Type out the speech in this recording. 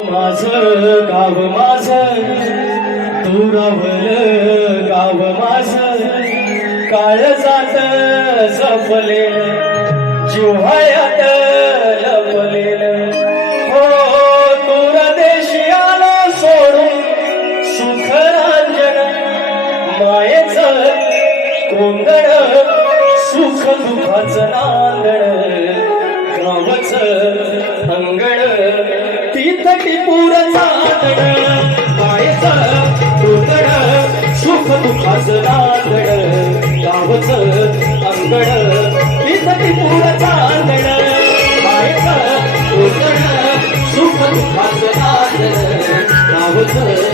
माझ गाव माझ दुरावल गाव माझ. काळ जात जपलेल जिव्हाळ्यात लपलेल हो तुर देशियाला सोडून सुख रांजन मायेच कोंदण सुख दुःखाचं नांदण गावच अंगण. थटी थटी पूर चादड पायस डोकड सुख दुखास नांदड गावच अंगड थटी पूर चादड पायस डोकड सुख दुखास नांदड गावच